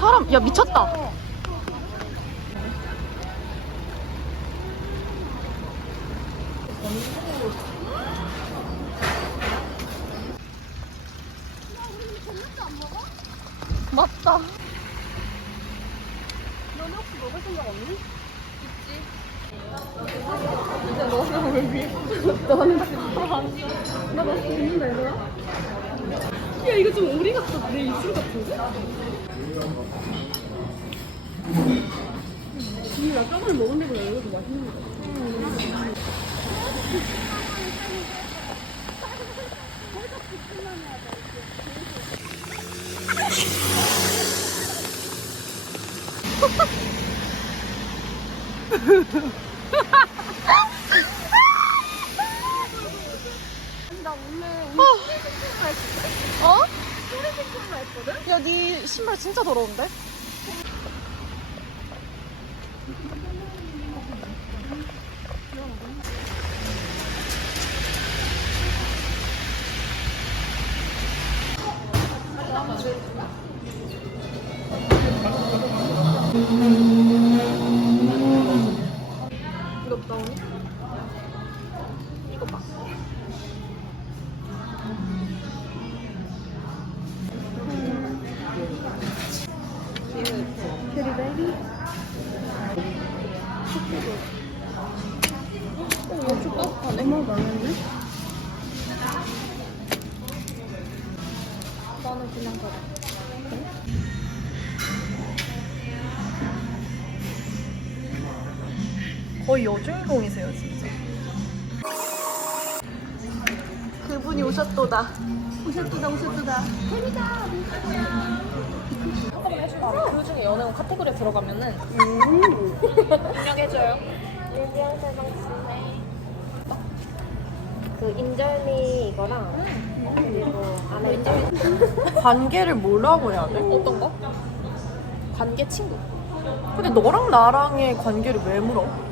야 사람 야 미쳤다. 맞다. 너네 혹시 먹을 생각? 있지. 이제 너는 왜 위에? 너는 지금 나 맛있게 있는데 얘들아? 야 이거 좀 오리 같다. 내 입술 같은데? 이나 저번에 먹은 데보다 이거 더 맛있는 거 같아. 나 원래 어? 소리색깔로 했거든? 야, 네 신발 진짜 더러운데? 이거 나오니? 거의 여주인공이세요, 진짜. 그분이 오셨도다. 오셨도다, 오셨도다. 한꺼번에 해주면 그 중에 연애운 카테고리에 들어가면은 입력해줘요. 유지영 세상씨네. 그 인절미 이거랑 그리고 안에 인절미 관계를 뭐라고 해야 돼? 어떤 거? 관계 친구. 근데 너랑 나랑의 관계를 왜 물어?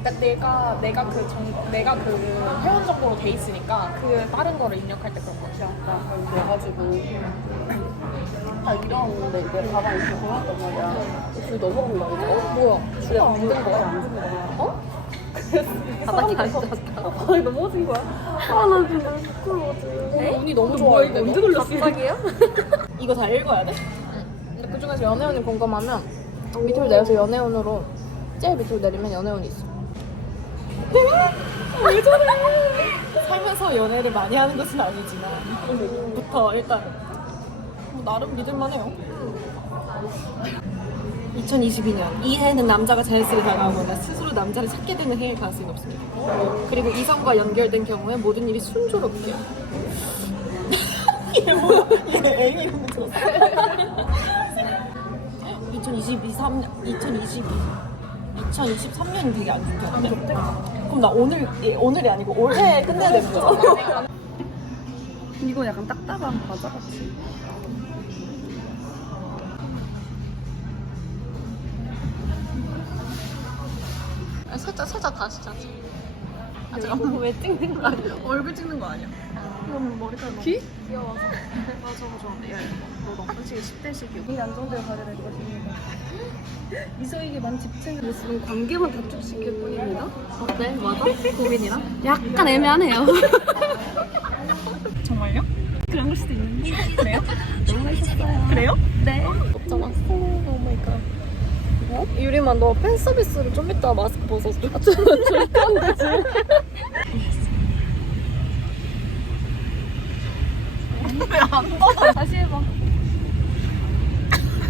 그러니까 내가 내가 그 정, 내가 그 회원 정보로 돼 있으니까 그 다른 거를 입력할 때 그런 거. 나 그래가지고 다 일어났는데 이제 가방 입고 보냈단 말이야. 줄 넘어간다고. 어? 뭐야? 줄에 안든 거야? 안 주는 거야. 어? 바닥에 다 있었다. 바닥에 넘어진 거야. 아, 나 진짜 부끄러워. 지금. 운이 너무 좋아 이거. 언제 걸렸어? 갑자기야? 이거 다 읽어야 돼? 근데 그 중에서 연애운이 공감하면 밑으로 내려서 연애운으로 제일 밑으로 내리면 연애운이 있어. 살면서 연애를 많이 하는 것은 아니지만 부터 일단 뭐 나름 믿을만해요. 2022년 이 해는 남자가 자연스레 다가오거나 스스로 남자를 찾게 되는 해일 가능성이 높습니다. 그리고 이성과 연결된 경우에 모든 일이 순조롭게 얘 뭐야? 이런 거 들었어? 2022, 3, 2022, 2023년이 되게 안 좋겠는데? 그럼 나 오늘, 예, 오늘이 아니고 올해 끝내야 되는 거잖아. 이거 약간 딱딱한 과자 같이. 살짝, 살짝 다시 자지. 아직 이거 왜 찍는 거야? 얼굴 찍는 거 아니야? 그럼 머리카락. 귀? 귀여워서. 맞아, 맞아. 야, 너 솔직히 10대식이고. 이 과제를 누가 주는 거야? 이소에게만 집중을 했으면 관계만 단축시킬 뿐입니다. 어때? 맞아? 고민이랑? 약간 애매하네요. 정말요? 그런 걸 수도 있는데. 그래요? 너무 맛있었어요. 그래요? 네. 없잖아. 오 마이 갓. 뭐? 유리만 너 팬 서비스로 좀 이따 마스크 벗어서 줄 건데 지금. 왜안 벗어? 다시 해봐.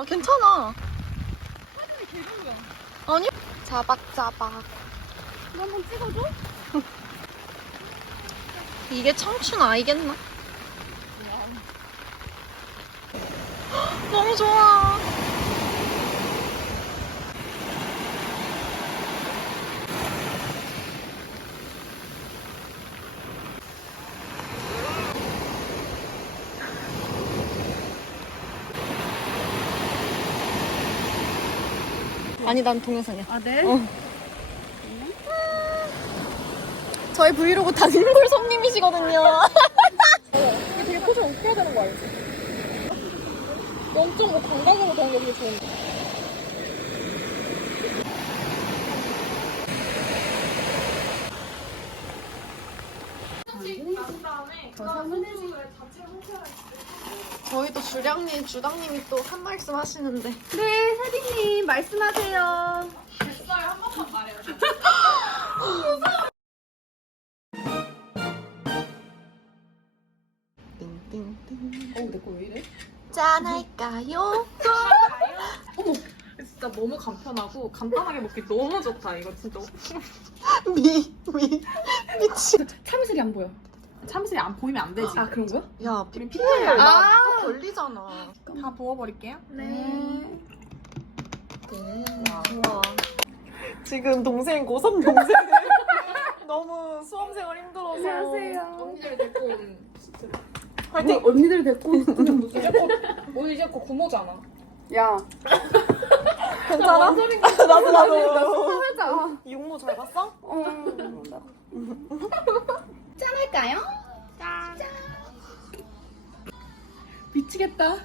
야, 괜찮아. 자박자박. 이거 한번 찍어줘? 이게 청춘 아이겠나? 너무 좋아. 아니 난 동영상이야. 아 네? 어. 저희 브이로그 단골 손님이시거든요. 이게 되게 포즈 웃겨야 되는 거 알지? 넌좀뭐 감각으로 되는 게 되게 좋은데. 저 희도 주량님, 주당님이 또 한 말씀 하시는데. 네, 사장님 말씀하세요. 띵띵띵. 어우, 내거 왜 이래? 짠할까요? 진짜 너무 간편하고 간단하게 먹기 너무 좋다, 이거 진짜. 미, 미, 미치. 참이슬이 안 보여. 참이슬이 안 보이면 안 되지. 아 그런 거야? 야, 우리 피 피부에 나 아~ 또 걸리잖아. 다 부어버릴게요. 네. 우와. 지금 동생, 고3 동생. 너무 수험생활 힘들어서. 안녕하세요. 언니들 데리고 온 화이팅! 언니들 데리고? 이제 곧, 오늘 이제 곧 고모잖아. 야, 괜찮아? 나도, 나도. 하자. 육모 잘 봤어? 어. 짠할까요? 짠. 미치겠다.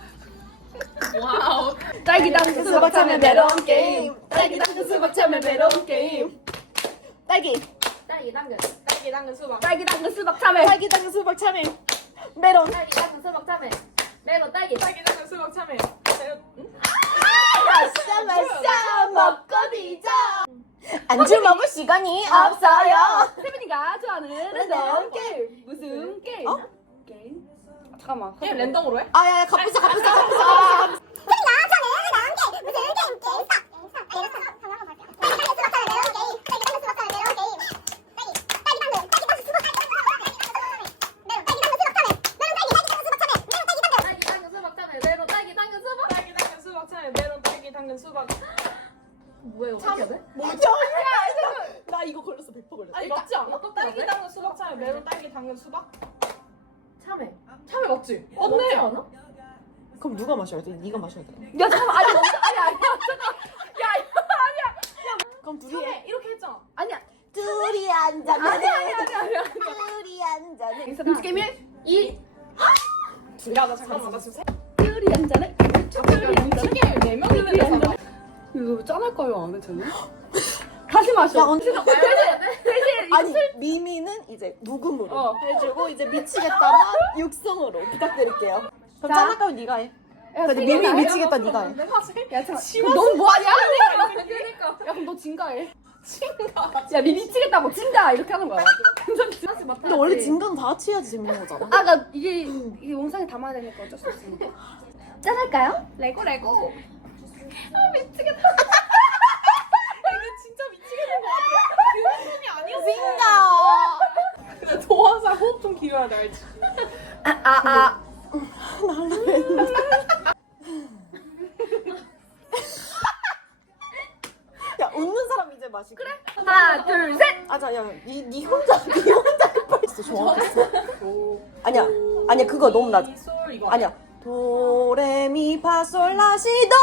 와우. 딸기 당근 수박 참외 메론 게임. 딸기 당근 수박 참외 메론 게임. 딸기. 딸기 당근. 딸기 당근 수박. 딸기 당근 수박 참외. 딸기 당근 수박 참외. 메론. 딸기 당근 수박 참외. 메론 딸기. 딸기 당근 수박 참외. 마샤 마샤 먹고 뒤져. 안주 먹을 시간이 없어요. 세빈이가 좋아하는 랜덤 게임. 무슨 게임? 어? 게임? 아, 잠깐만. 게임 랜덤으로 해? 아야 가쁘자 가쁘자 가쁘자. 딸기 마셔야 돼? 네가 마셔야 돼. 야 잠깐만. 아니 아니 아니 그럼 둘이 해. 이렇게 했잖아. 아니야. 둘이 앉아면 아니 아니 아니 아니. 둘이 무슨 게임이야? 이. 야, 나 잠깐만 나 지금 띠우리 한 잔에. 띠우리 한 잔에. 네 되잖아. 잔에. 이거 짠할까요 안 해, 쟤는? 다시 마셔. 야 언니 대신 아니 미미는 이제 묵음으로 어. 해주고 이제 미치겠다만 육성으로 부탁드릴게요. 그럼 자. 짠할까요 네가 해. 야, 근데 미미 미치겠다 해. 잠깐. 넌 뭐하냐? 그러니까 야, 그럼 너 진가해. 진가. 야, 니 미치겠다고 진가 이렇게 하는 거야. 괜찮지? 근데 원래 진가는 다 같이 해야지 재밌는 거잖아. 아, 나 이게 이게 영상에 담아야 되니까 어쩔 수 없으니까. 짠할까요? 레고 레고. 아, 미치겠다. 이게 진짜 미치겠는 것 같아. 그 손이 아니었어. 진가. 근데 도화사 호흡 좀 길어야 돼 알지? 아, 아, 아. 야 웃는 사람 이제 마시고. 그래. 하나, 둘, 셋. 아 자 야 니 니 혼자 니 혼자 급했어 정확했어. 아니야 아니야 그거 너무 낮. 솔 이거 아니야 도레미파솔라시도.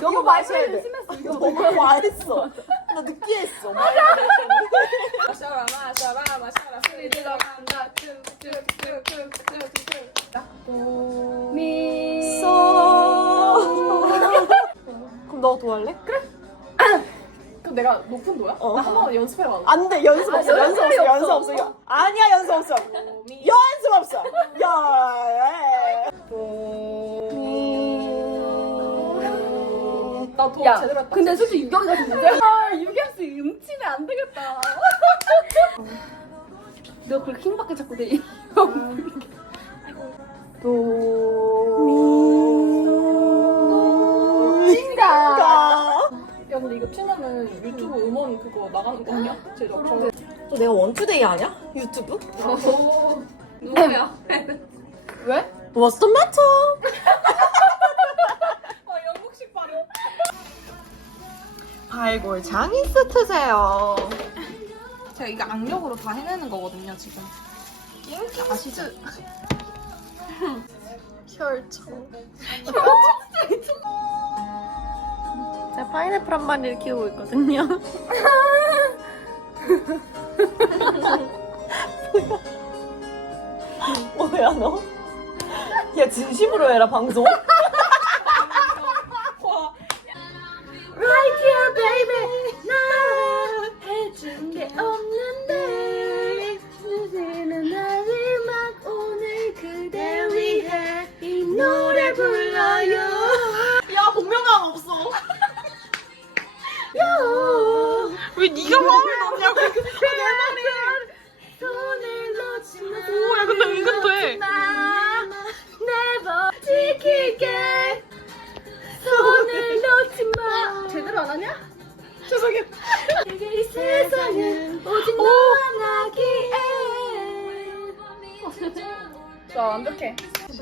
너무 마셔야 돼. 너 너무 과했어. 나 느끼했어. 마셔라 마셔라 마셔라 술이 들어간다 툭툭툭툭툭 툭 미. 소. 그럼 너 도할래? 그래. 그럼 내가 높은 도야? 어. 나 한 번 연습해봐 안 돼. 연습 없어. 연습 없어. 연습 없어. 이거. 아니야. 연습 없어. 도 미 연습 없어. 야. 나도 야, 제대로 했다 근데 솔직히 유경이가 진짜 아, 유경 씨 음치면 안 되겠다. 너 그렇게 킹밖에 자꾸 내. 도, 미, 띵가. 야, 근데 이거 틀면은 유튜브 음원 그거 나가는 거 아니야? 제작 정 또 내가 원투데이 아냐? 유튜브? 어. 누구야? 왜? What's the matter? 아, 영국식 발음. 발골 장인 세트세요. 제가 이거 악력으로 다 해내는 거거든요, 지금. 아시죠? 혈청. 제가 파인애플 한 마리를 키우고 있거든요. 뭐야? 뭐야 너? 야 진심으로 해라 방송. 마 제대로 안 하냐? 죄송해요. 이 세상은 오직 너와 나기에 나 완벽해.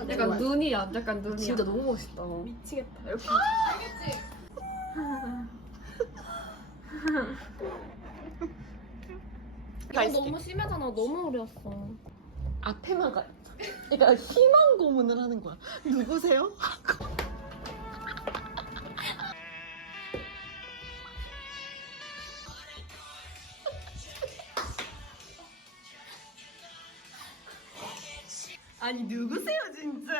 약간 눈이야. 약간 눈이야. 진짜 너무 멋있다. 미치겠다. 이렇게. 이거 너무 심하잖아. 너무 어려웠어. 앞에만 가. 그러니까 희망 고문을 하는 거야. 누구세요? 아니 누구세요 진짜?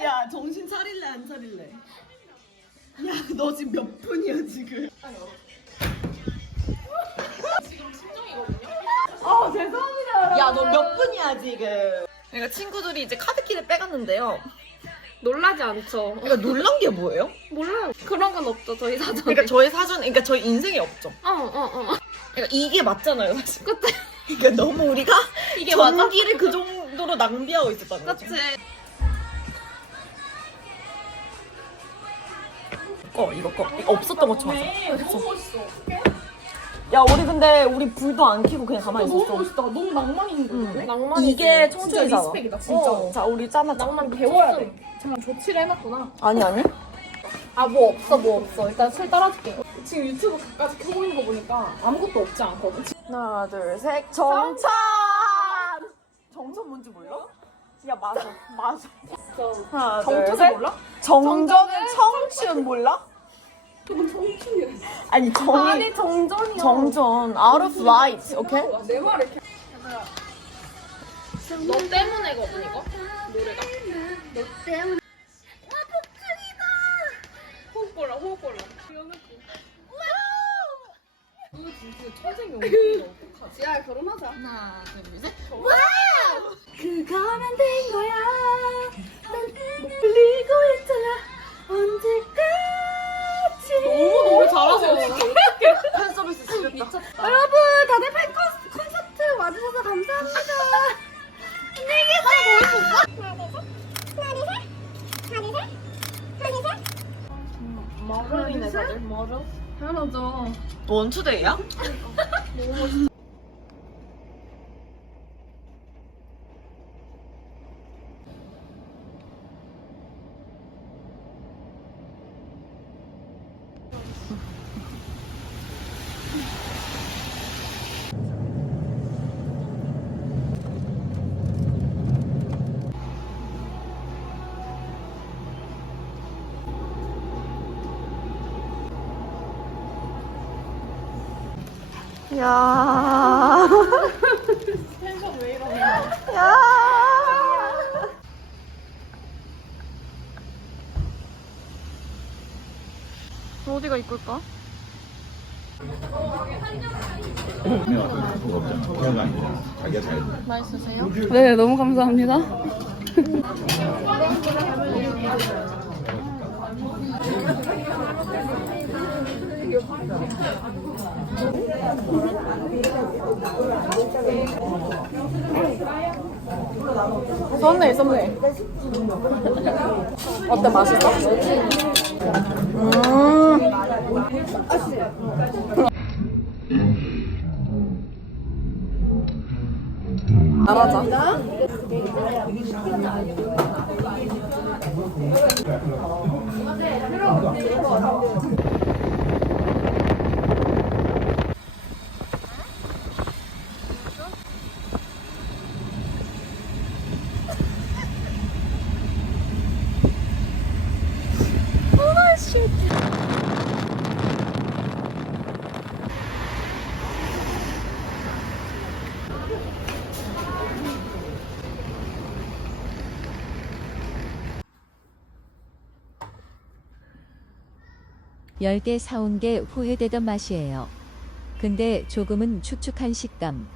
야 정신 차릴래 안 차릴래? 야 너 지금 몇 분이야 지금? 아 죄송합니다. 야 너 몇 분이야 지금? 그러니까 친구들이 이제 카드키를 빼갔는데요. 놀라지 않죠? 그러니까 놀란 게 뭐예요? 몰라요. 그런 건 없죠. 저희 사전에. 그러니까 저희 사전, 그러니까 저희 인생에 없죠. 어, 어, 어. 그러니까 이게 맞잖아요, 사실. 그치? 그러니까 너무 우리가 이게 맞아? 전기를 그 정도 로 낭비하고 있었다는 거죠. 그치? 꺼, 이거 꺼. 이거 없었던 것처럼. 네, 너무 멋있어. 야, 우리 근데 우리 불도 안 켜고 그냥 가만히 너무 있었어. 멋있다. 너무 낭만 있는 건데? 낭만이지. 이게 진짜 청춘이잖아. 리스펙이다, 진짜. 어. 자, 우리 짠하자. 낭만 배워야 돼. 잠깐 조치를 해놨구나. 아니, 아니. 아 뭐 없어 뭐 없어. 일단 술 따라줄게. 지금 유튜브 각까지 켜고 있는 거 보니까 아무것도 없지 않거든. 하나, 둘, 셋. 정찬! 정천 뭔지 몰라? 야, 맞아. 맞아. 하나, 셋. 몰라? 정전은 청춘 몰라? 아니, 정이. 정전이야. 정전. Out of light. 오케이? 내 말을 이렇게. 너 때문에거든, 이거? 노래가? 너 때문에 호흡 골라 호흡 골라. 이거 진짜 천생 연기가 어떡하지? 야, 결혼하자. 하나, 둘, 셋. 그거면 된 거야 난못 불리고 있잖아 언제까지 너무 노래 잘하세요. 팬 서비스 지렸다. 여러분 다들 팬 콘- 콘서트 와주셔서 감사합니다 마블이네, 다들. 마블. 당연하죠. 원투데이야? 야. 텐션 왜 이러냐? 야. 어디가 이쁠까? 맛있으세요? 네, 너무 감사합니다. 썸네일 썸네일 어때 맛있어? 음 말하자. 열 개 사온 게 후회되던 맛이에요. 근데 조금은 축축한 식감.